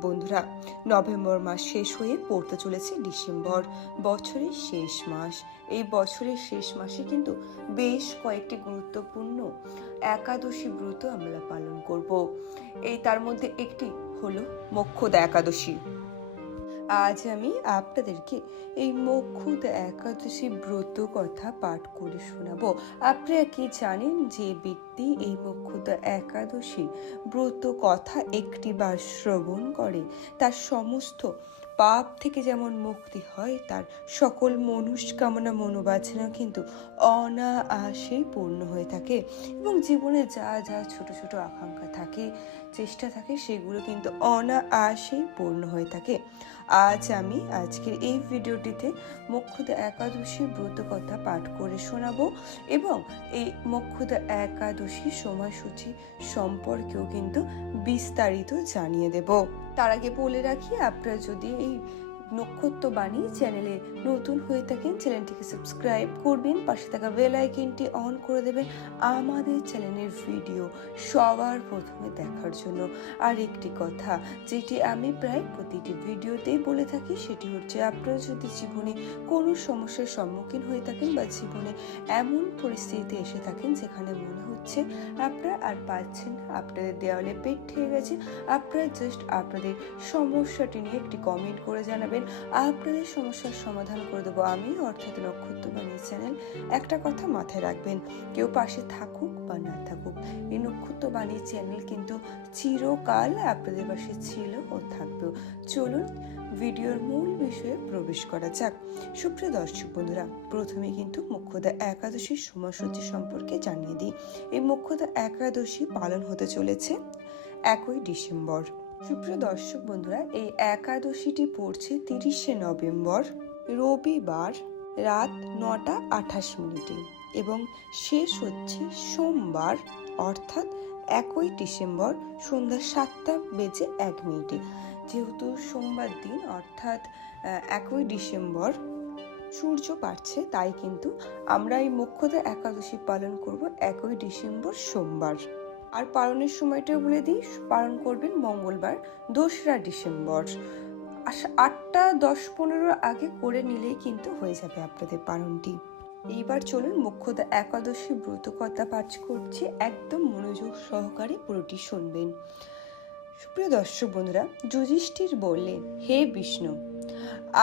বন্ধুরা, নভেম্বর মাস শেষ হয়ে পড়তে চলেছে ডিসেম্বর। বছরের শেষ মাস। এই বছরের শেষ মাসে কিন্তু বেশ কয়েকটি গুরুত্বপূর্ণ একাদশী ব্রত আমরা পালন করব। এই তার মধ্যে একটি হলো মোক্ষদা একাদশী। আজ আমি আপনাদেরকে এই মোক্ষদা একাদশী ব্রত কথা পাঠ করে শোনাবো। আপনারা কি জানেন যে ব্যক্তি এই মোক্ষদা একাদশী ব্রত কথা একটি বার শ্রবণ করে, তার সমস্ত পাপ থেকে যেমন মুক্তি হয়, তার সকল মনুষ্কামনা মনোবাসনা কিন্তু অনায়াসেই পূর্ণ হয়ে থাকে এবং জীবনে যা যা ছোট ছোট আকাঙ্ক্ষা থাকে চেষ্টা থাকে, সেগুলো কিন্তু অনায়াসেই পূর্ণ হয়ে থাকে। আজ আমি আজকের এই ভিডিওটিতে মোক্ষদা একাদশী ব্রত কথা পাঠ করে শোনাবো এবং এই মোক্ষদা একাদশী সময়সূচি সম্পর্কেও কিন্তু বিস্তারিত জানিয়ে দেব। তার আগে বলে রাখি, আপনারা যদি এই নক্ষত্র বাণী চ্যানেলে নতুন হয়ে থাকেন, চ্যানেলটিকে সাবস্ক্রাইব করবেন, পাশে থাকা বেল আইকনটি অন করে দেবেন আমাদের চ্যানেলের ভিডিও সবার প্রথমে দেখার জন্য। আর একটি কথা যেটি আমি প্রায় প্রতিটি ভিডিওতেই বলে থাকি, সেটি হচ্ছে আপনারা যদি জীবনে কোনো সমস্যার সম্মুখীন হয়ে থাকেন বা জীবনে এমন পরিস্থিতিতে এসে থাকেন যেখানে মনে হচ্ছে আপনারা আর পাচ্ছেন আপনাদের দেওয়ালে পেট ঠেয়ে গেছে, আপনারা জাস্ট আপনাদের সমস্যাটি নিয়ে একটি কমেন্ট করে জানাবেন। আপনাদের সমস্যার সমাধান করে দেবো আমি, অর্থাৎ নক্ষত্র বাণী চ্যানেল। একটা কথা মাথায় রাখবেন, কেউ পাশে থাকুক বা না থাকুক, এই নক্ষত্র বাণী চ্যানেল কিন্তু চিরকাল আপনাদের পাশে ছিল ও থাকবেও চলুন ভিডিওর মূল বিষয়ে প্রবেশ করা যাক। সুপ্রিয় দর্শক বন্ধুরা, প্রথমে কিন্তু মুখ্যদা একাদশীর সময়সূচি সম্পর্কে জানিয়ে দিই। এই মুখ্যদা একাদশী পালন হতে চলেছে একই ডিসেম্বর। সুপ্রিয় দর্শক বন্ধুরা, এই একাদশীটি পড়ছে তিরিশে নভেম্বর, রবিবার রাত নটা আঠাশ মিনিটে এবং শেষ হচ্ছে সোমবার, অর্থাৎ একই ডিসেম্বর সন্ধ্যা সাতটা বেজে এক মিনিটে। যেহেতু সোমবার দিন, অর্থাৎ একই ডিসেম্বর সূর্য পাচ্ছে, তাই কিন্তু আমরা এই মুখ্যতা একাদশী পালন করব একই ডিসেম্বর সোমবার। আর পালনের সময়টাও বলে দিই, পালন করবেন মঙ্গলবার, দোসরা ডিসেম্বর। আটটা দশ পনেরোর আগে করে নিলেই কিন্তু হয়ে যাবে আপনাদের পালনটি। এইবার চলুন মুখ্যদা একাদশী ব্রত কথা পাঠ করছি, একদম মনোযোগ সহকারে পুরোটি শুনবেন। সুপ্রিয় দর্শক বন্ধুরা, যুধিষ্ঠির বললেন, হে বিষ্ণু,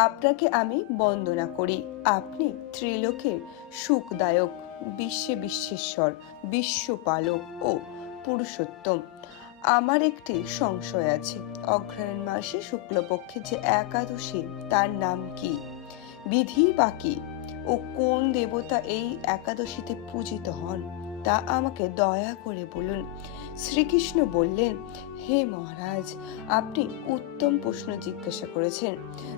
আপনাকে আমি বন্দনা করি। আপনি ত্রিলোকের সুখদায়ক, বিশ্বে বিশ্বেশ্বর বিশ্বপালক ও পুরুষোত্তম। আমার একটি সংশয় আছে। অগ্রহায়ণ মাসে শুক্লপক্ষে যে একাদশী, তার নাম কি? বিধি বা কি? ও কোন দেবতা এই একাদশীতে পূজিত হন, তা আমাকে দয়া করে বলুন। শ্রীকৃষ্ণ বললেন, হে মহারাজ, আপনি উত্তম প্রশ্ন জিজ্ঞাসা করেছেন,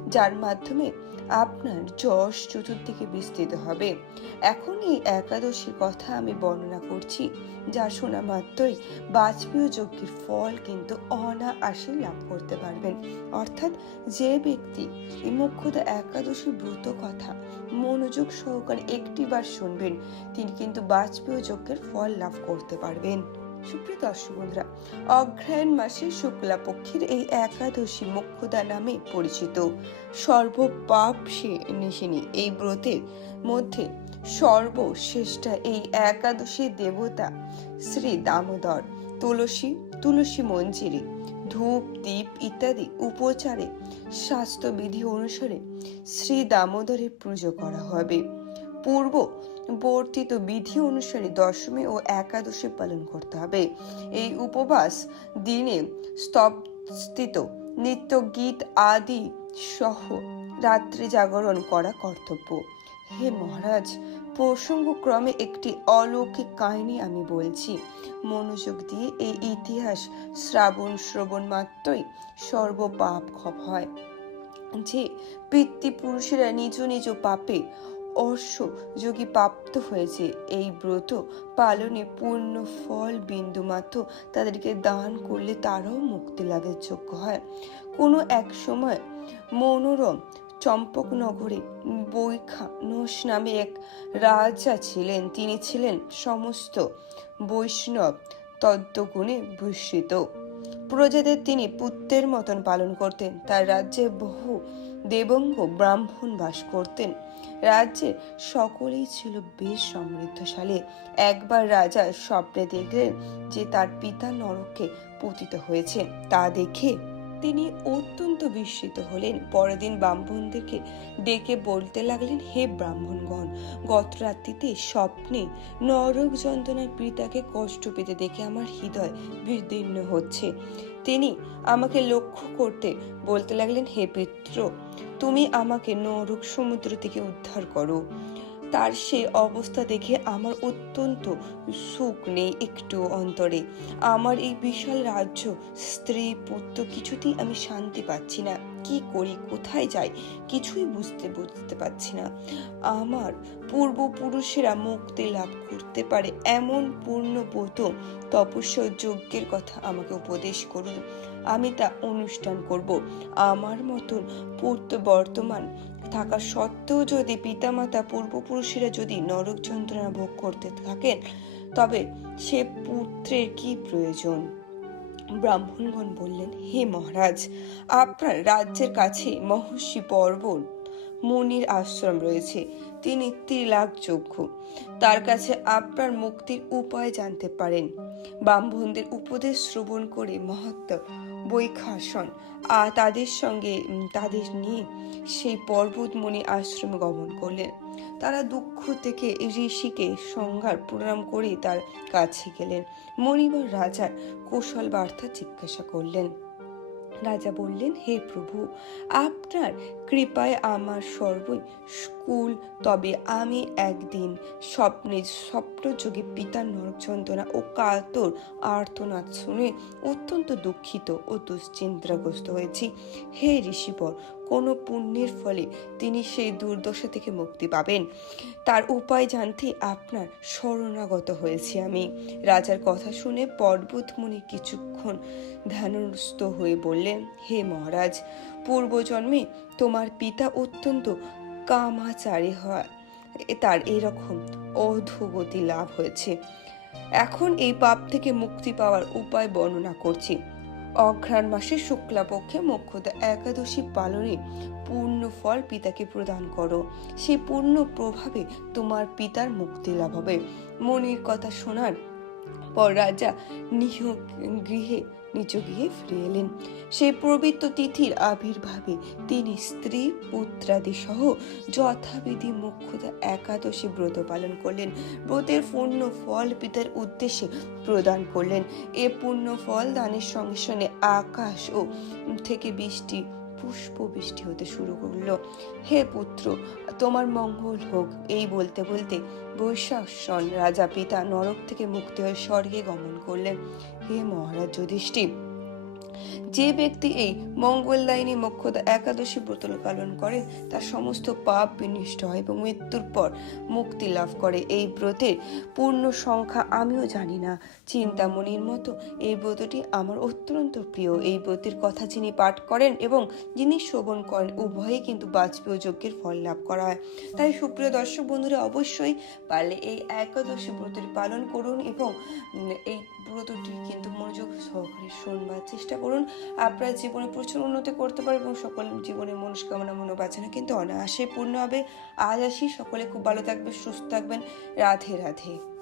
যার মাধ্যমে আপনার যশ চতুর্দিকে বিস্তৃত হবে। এখন এই একাদশী কথা আমি বর্ণনা করছি, যা শোনা মাত্রই বাজপেয় যজ্ঞের ফল কিন্তু অনায়াসে লাভ করতে পারবেন। অর্থাৎ যে ব্যক্তি এই মুখ্যত একাদশী ব্রত কথা মনোযোগ সহকারে একটিবার শুনবেন, তিনি কিন্তু বাজপেয় যজ্ঞের ফল লাভ করতে পারবেন। সুপ্রিয় দর্শক বন্ধুরা অগ্রহায়ণ মাসে শুক্লা এই একাদশী মুখ্যদা নামে পরিচিত। সর্বপাপ সে নিশিনী, এই ব্রতের মধ্যে সর্বশ্রেষ্ঠা এই একাদশী দেবতা শ্রী দামোদর। তুলসী তুলসী মঞ্জিরি ধূপ, দীপ ইত্যাদি উপচারে স্বাস্থ্যবিধি অনুসারে শ্রী দামোদরের পুজো করা হবে। পূর্ব বর্তিত বিধি অনুসারে দশমী ও একাদশী পালন করতে হবে। এই উপবাস দিনে স্তব্স্থিত নিত্য গীত আদি সহ রাত্রি জাগরণ করা কর্তব্য। হে মহারাজ, প্রসঙ্গক্রমে একটি অলৌকিক কাহিনী আমি বলছি। মনোযোগ দিয়ে এই ইতিহাস শ্রাবণ শ্রবণ মাত্রই সর্বপাপ ক্ষপ হয়। যে পিতৃপুরুষেরা নিজ নিজ পাপে অশ্ব যোগী প্রাপ্ত হয়েছে। এই ব্রত পালনে পূর্ণ ফল বিন্দুমাত্র তাদেরকে দান করলে তারাও মুক্তি লাভের যোগ্য হয়। কোনো এক সময় মনোরম চম্পকনগরে বৈখানস নামে এক রাজা ছিলেন। তিনি ছিলেন সমস্ত বৈষ্ণব তত্ত্বগুণে ভূষিত। প্রজাদের তিনি পুত্রের মতন পালন করতেন। তার রাজ্যে বহু দেবঙ্গ ব্রাহ্মণ বাস করতেন। রাজ্যে সকলেই ছিল বেশ সমৃদ্ধশালী। একবার রাজা স্বপ্নে দেখলেন যে তার পিতা নরকে পতিত হয়েছে। তা দেখে তিনি অত্যন্ত বিস্মিত হলেন। পরের দিন ব্রাহ্মণদেরকে ডেকে বলতে লাগলেন, হে ব্রাহ্মণগণ গত রাত্রিতে স্বপ্নে নরক যন্ত্রণার পিতাকে কষ্ট পেতে দেখে আমার হৃদয় বিদীর্ণ হচ্ছে। তিনি আমাকে লক্ষ্য করতে বলতে লাগলেন, হে পিত্র, তুমি আমাকে নরক সমুদ্র থেকে উদ্ধার করো। তার সে অবস্থা দেখে আমার অত্যন্ত সুখ নেই একটু অন্তরে। আমার এই বিশাল রাজ্য, স্ত্রী, পুত্র কিছুতেই আমি শান্তি পাচ্ছি না। কি করি, কোথায় যাই কিছুই বুঝতে বুঝতে পারছি না। আমার পূর্বপুরুষেরা মুক্তি লাভ করতে পারে এমন পূর্ণবোধ তপস্যা যজ্ঞের কথা আমাকে উপদেশ করুন। আমি তা অনুষ্ঠান করব। আমার মতন পূর্ত বর্তমান থাকা সত্ত্বেও যদি পিতামাতা পূর্বপুরুষেরা যদি নরক যন্ত্রণা ভোগ করতে থাকেন, তবে সে পুত্রের কি প্রয়োজন? ব্রাহ্মণগণ বললেন, হে মহারাজ, আপনার রাজ্যের কাছে মহর্ষি পর্বত মুনির আশ্রম রয়েছে। তিনি ত্রিলাকযোগ্য। তার কাছে আপনার মুক্তির উপায় জানতে পারেন। ব্রাহ্মণদের উপদেশ শ্রবণ করে মহত্ব বৈখাসন, আর তাদের সঙ্গে, তাদের নিয়ে সেই পর্বতমণি আশ্রমে গমন করলেন। তারা দুঃখ থেকে ঋষিকে সংজ্ঞার প্রণাম করে তার কাছে গেলেন। মণিবর রাজার কৌশল বার্তা জিজ্ঞাসা করলেন, রাজা বললেন, হে প্রভু, আপনার কৃপায় আমার সর্বই স্কুল তবে আমি একদিন স্বপ্নে, স্বপ্নযোগে পিতার নরক ও কাতর আর্তনাদ শুনে অত্যন্ত দুঃখিত ও দুশ্চিন্তাগ্রস্ত হয়েছি। হে ঋষিবর কোনো পুণ্যের ফলে তিনি সেই দুর্দশা থেকে মুক্তি পাবেন। তার উপায় জানতে আপনার শরণাগত হয়েছি আমি। রাজার কথা শুনে পর্বতমুনি কিছুক্ষণ ধ্যানস্থ হয়ে বললেন, হে মহারাজ, পূর্বজন্মে তোমার পিতা অত্যন্ত কামাচারী হয়। তার এরকম অধোগতি লাভ হয়েছে। এখন এই পাপ থেকে মুক্তি পাওয়ার উপায় বর্ণনা করছি। অঘ্রাণ মাসে শুক্লাপক্ষে মোক্ষদা একাদশী পালনে পূর্ণ ফল পিতাকে প্রদান করো। সেই পূর্ণ প্রভাবে তোমার পিতার মুক্তি লাভ হবে। মনির কথা শোনার পর রাজা নিহ গৃহে নিজ গিয়ে ফিরে এলেন। সেই পবিত্র তিথির আবির্ভাবে তিনি স্ত্রী, পুত্রাদি সহ যথাবিধি মুখ্যতা একাদশী ব্রত পালন করলেন। ব্রতের পূর্ণ ফল পিতার উদ্দেশ্যে প্রদান করলেন। এ পূর্ণ ফল দানের সঙ্গে সঙ্গে আকাশ ও থেকে বৃষ্টি পুষ্প বৃষ্টি হতে শুরু করল। হে পুত্র, তোমার মঙ্গল হোক, এই বলতে বলতে বৈশাসন রাজা পিতা নরক থেকে মুক্তি হয়ে স্বর্গে গমন করলেন। হে মহারাজ যুধিষ্ঠির যে ব্যক্তি এই মঙ্গলদায়িনী মোক্ষদা একাদশী ব্রত পালন করে, তার সমস্ত পাপ বিনষ্ট হয় এবং মৃত্যুর পর মুক্তি লাভ করে। এই ব্রতের পূর্ণ সংখ্যা আমিও জানি না। চিন্তামণির মতো এই ব্রতটি আমার অত্যন্ত প্রিয়। এই ব্রতের কথা যিনি পাঠ করেন এবং যিনি শ্রবণ করেন, উভয়ই কিন্তু বাজপেয় যজ্ঞের ফল লাভ করা হয়। তাই সুপ্রিয় দর্শক বন্ধুরা, অবশ্যই পারলে এই একাদশী ব্রতের পালন করুন এবং এই ব্রতটি কিন্তু মনোযোগ সহকারে শুনবার চেষ্টা করুন। আপনার জীবনে প্রচুর উন্নতি করতে পারবে এবং সকল জীবনে মনস্কামনা মনোবাচনা কিন্তু অনায়াসে পূর্ণ হবে। আজ আসি, সকলে খুব ভালো থাকবে সুস্থ থাকবেন। রাধে রাধে।